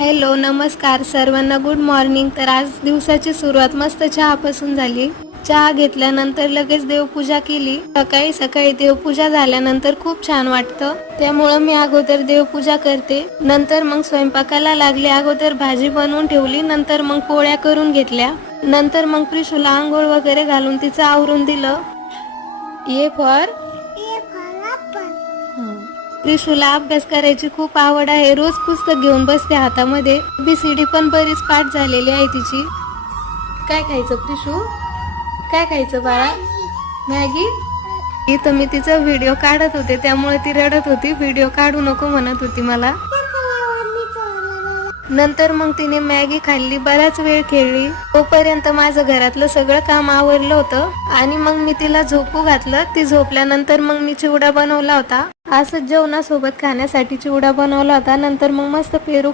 Hello नमस्कार सर्वांना, good morning. तर आज दिवसाची सुरुवात मस्त चहापासून झाली। चहा घेतल्यानंतर लगेच देवपूजा केली। सकाळी सकाळी देवपूजा झाल्यानंतर खूप छान वाटतं, त्यामुळे मी अगोदर देवपूजा करते, नंतर मग स्वयंपाकाला लागले। अगोदर भाजी बनवून ठेवली, नंतर मग पोळ्या करून घेतल्या, नंतर मग प्रिशूला आंघोळ वगैरे घालून तिचं आवरून दिलं। ये फॉर त्रिशूला अभ्यास करायची खूप आवड आहे। रोज पुस्तक घेऊन बसते हातामध्ये। ABCD पण बरीच पाठ झालेली आहे तिची। काय खायचं प्रिशू? काय खायचं बाळा? मॅगी? इथं मी तिचा व्हिडिओ काढत होते, त्यामुळे ती रडत होती। व्हिडिओ काढू नको म्हणत होती मला। नंतर मग तिने मॅगी खाल्ली, बराच वेळ खेळली। तोपर्यंत माझं घरातलं सगळं काम आवरलं होतं आणि मग मी तिला झोपू घातलं। ती झोपल्यानंतर मग मी चिवडा बनवला होता। असंच जेवणासोबत खाण्यासाठी चिवडा बनवला होता। नंतर मग मस्त पेरू